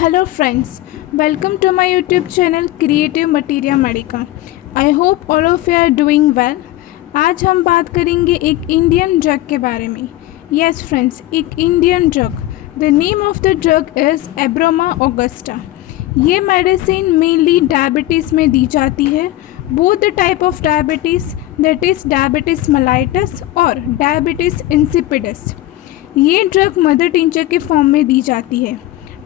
Hello friends, welcome to my YouTube channel Creative Materia Medica. I hope all of you are doing well. आज हम बात करेंगे एक Indian drug के बारे में. Yes friends, एक Indian drug. The name of the drug is Abroma Augusta. ये मेडिसिन मेनली डायबिटीज़ में दी जाती है. Both the type of diabetes, that is diabetes mellitus और डायबिटीज़ इंसिपिडस. ये ड्रग मदर टिंचर के फॉर्म में दी जाती है.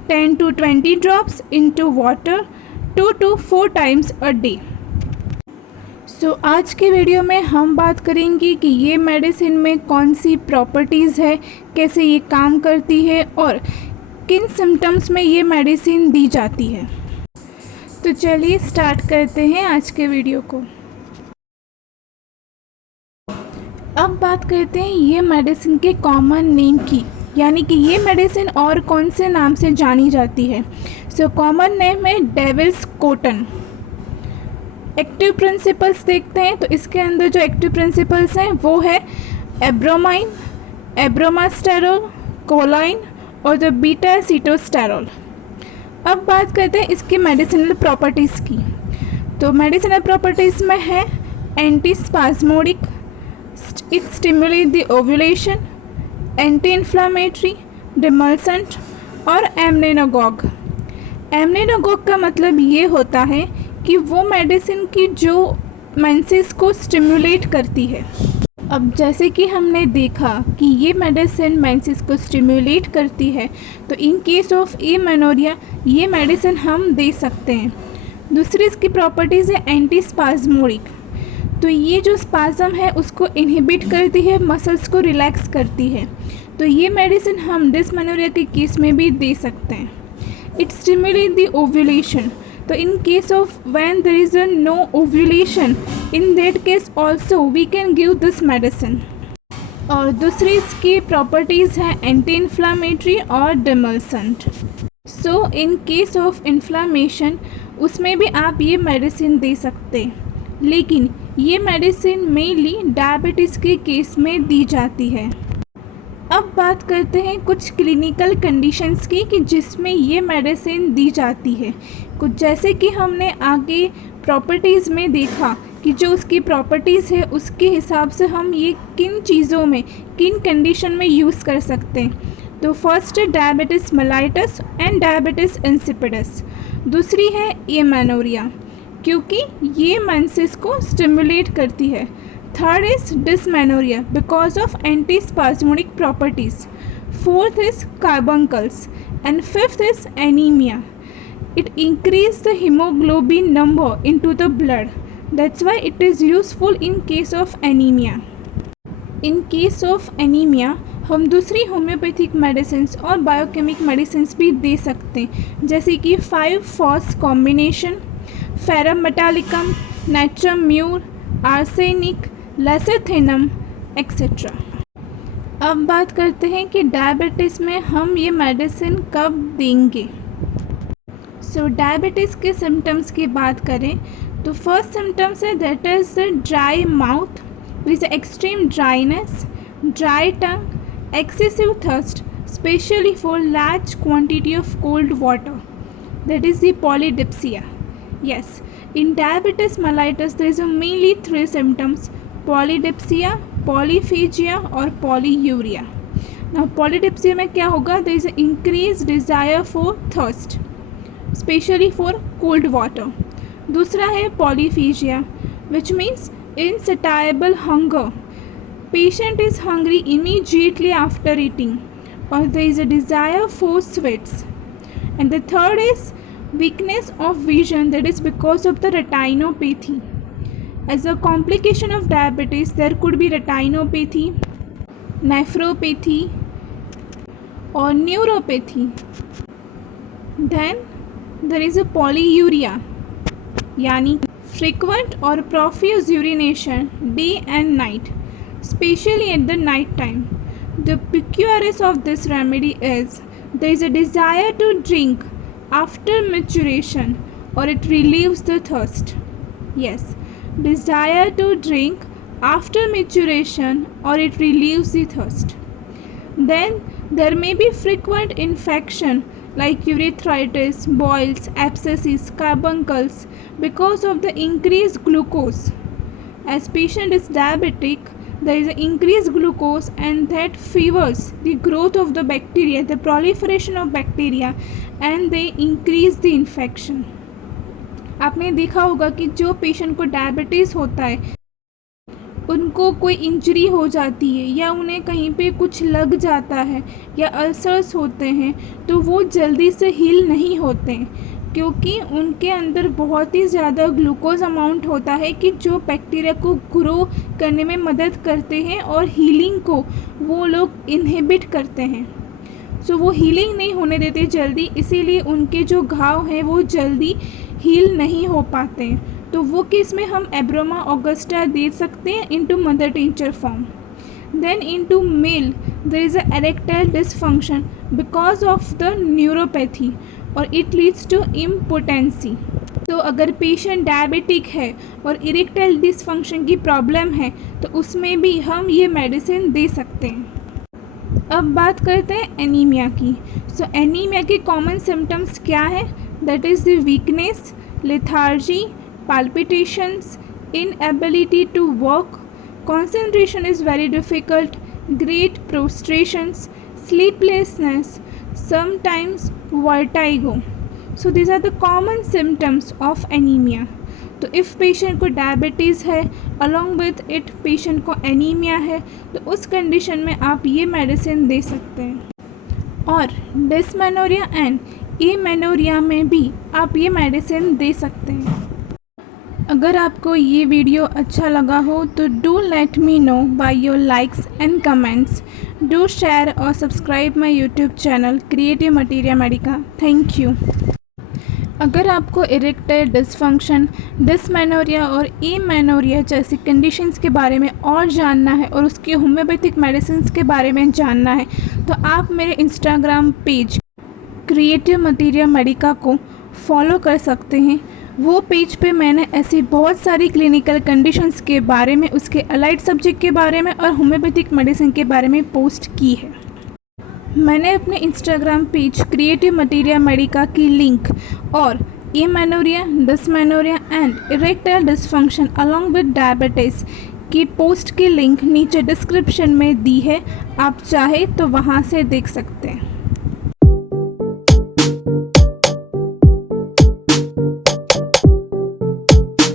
10 to 20 drops into water 2 to 4 times a day. सो आज के वीडियो में हम बात करेंगे कि ये मेडिसिन में कौन सी प्रॉपर्टीज़ है, कैसे ये काम करती है और किन सिम्टम्स में ये मेडिसिन दी जाती है. तो चलिए स्टार्ट करते हैं आज के वीडियो को. अब बात करते हैं ये मेडिसिन के कॉमन नेम की, यानी कि ये मेडिसिन और कौन से नाम से जानी जाती है. सो कॉमन नेम है डेविल्स कॉटन. एक्टिव प्रिंसिपल्स देखते हैं तो इसके अंदर जो एक्टिव प्रिंसिपल्स हैं वो है एब्रोमाइन, एब्रोमास्टेरोल, कोलाइन और द बीटा एसीटोस्टेरोल. अब बात करते हैं इसकी मेडिसिनल प्रॉपर्टीज़ की. तो मेडिसिनल प्रॉपर्टीज़ में है anti spasmodic, it stimulate the ovulation, anti inflammatory, demulcent और एमनेनोगॉग. एमनेनोगॉग का मतलब ये होता है कि वो मेडिसिन की जो मेंसेस को स्टिमुलेट करती है. अब जैसे कि हमने देखा कि ये मेडिसिन मेंसेस को स्टिमुलेट करती है, तो इन केस ऑफ एमेनोरिया ये मेडिसिन हम दे सकते हैं. दूसरी इसकी प्रॉपर्टीज़ है एंटी स्पाज्मोडिक. तो ये जो स्पाज्म है उसको इनहिबिट करती है, मसल्स को रिलैक्स करती है. तो ये मेडिसिन हम डिस्मेनोरिया के केस में भी दे सकते हैं. It stimulate the ovulation. तो in case of when there is a no ovulation, in that case also we can give this medicine. और दूसरी इसकी प्रॉपर्टीज़ हैं एंटी इन्फ्लामेटरी और demulcent. So in case of inflammation उसमें भी आप ये मेडिसिन दे सकते हैं, लेकिन ये मेडिसिन मेनली डायबिटीज़ के केस में दी जाती है. अब बात करते हैं कुछ क्लिनिकल कंडीशंस की कि जिसमें ये मेडिसिन दी जाती है. कुछ जैसे कि हमने आगे प्रॉपर्टीज़ में देखा कि जो उसकी प्रॉपर्टीज़ है उसके हिसाब से हम ये किन चीज़ों में, किन कंडीशन में यूज़ कर सकते हैं. तो फर्स्ट है diabetes mellitus and diabetes insipidus. दूसरी है एमेनोरिया, क्योंकि ये मेंसेस को स्टिमुलेट करती है. Third is dysmenorrhoea because of anti spasmodic properties. Fourth is carbuncles and fifth is anaemia. It increase the haemoglobin number into the blood. That's why it is useful in case of anaemia. In case of anaemia हम दूसरी homoeopathic medicine और biochemic medicine भी दे सकते हैं, जैसे कि 5-फॉस combination, ferrum metallicum, natrum mur, arsenic, lecithinum etcetera. अब बात करते हैं कि डायबिटीज़ में हम ये मेडिसिन कब देंगे. सो डायबिटीज़ के सिम्टम्स की बात करें तो फर्स्ट सिम्टम्स है that is the dry mouth with extreme dryness, dry tongue, excessive thirst, especially for large quantity of cold water. That is the polydipsia. Yes, in diabetes mellitus there is mainly 3 symptoms: polydipsia, polyphagia और polyuria. Now polydipsia में क्या होगा? There is an increased desire for thirst, especially for cold water. दूसरा है polyphagia, which means insatiable hunger. Patient is hungry immediately after eating, or there is a desire for sweets. And the third is weakness of vision, that is because of the retinopathy. As a complication of diabetes there could be retinopathy, nephropathy or neuropathy. Then there is a polyuria, यानी frequent or profuse urination day and night, especially at the night time. The peculiarity of this remedy is there is a desire to drink after maturation or it relieves the thirst. Yes, desire to drink after maturation or it relieves the thirst. Then there may be frequent infection like urethritis, boils, abscesses, carbuncles because of the increased glucose. As patient is diabetic, there is increased glucose and that favors the growth of the bacteria, the proliferation of bacteria, and they increase the infection. आपने देखा होगा कि जो patient को diabetes होता है उनको कोई इंजरी हो जाती है या उन्हें कहीं पे कुछ लग जाता है या अल्सर्स होते हैं तो वो जल्दी से हील नहीं होते हैं क्योंकि उनके अंदर बहुत ही ज़्यादा ग्लूकोज अमाउंट होता है कि जो बैक्टीरिया को ग्रो करने में मदद करते हैं और हीलिंग को वो लोग इनहिबिट करते हैं। सो वो हीलिंग नहीं होने देते जल्दी, इसीलिए उनके जो घाव हैं वो जल्दी हील नहीं हो पाते हैं। तो वो केस में हम एब्रोमा ऑगस्टा दे सकते हैं into mother tincture form. Then into male there is a erectile dysfunction because of the neuropathy और इट लीड्स टू इम्पोटेंसी। तो अगर पेशेंट डायबिटिक है और इरेक्टाइल डिसफंक्शन की प्रॉब्लम है तो उसमें भी हम ये मेडिसिन दे सकते हैं। अब बात करते हैं एनीमिया की। सो एनीमिया के कॉमन सिम्टम्स क्या है? That is the weakness, lethargy, palpitations, inability to walk, concentration is very difficult, great prostrations, sleeplessness, sometimes vertigo. So these are the common symptoms of anemia. तो इफ़ पेशेंट को diabetes है along with it patient को anaemia है तो उस condition में आप ये मेडिसिन दे सकते हैं। और डिस्मेनोरिया एंड एमेनोरिया में भी आप ये मेडिसिन दे सकते हैं। अगर आपको ये वीडियो अच्छा लगा हो तो do let me know by your likes and comments. Do share और subscribe my YouTube channel Creative materia Medica. Thank you. अगर आपको इरेक्टाइल डिसफंक्शन, डिस्मेनोरिया और एमेनोरिया जैसी कंडीशंस के बारे में और जानना है और उसकी होम्योपैथिक मेडिसिन के बारे में जानना है तो आप मेरे Instagram page creative materia Medica को फॉलो कर सकते हैं। वो पेज पे मैंने ऐसी बहुत सारी क्लिनिकल कंडीशंस के बारे में, उसके अलाइड सब्जेक्ट के बारे में और होम्योपैथिक मेडिसिन के बारे में पोस्ट की है। मैंने अपने Instagram page creative materia medica की लिंक और amenorrhoea, dysmenorrhoea and erectile dysfunction along with diabetes की पोस्ट की लिंक नीचे डिस्क्रिप्शन में दी है, आप चाहे तो वहाँ से देख सकते हैं।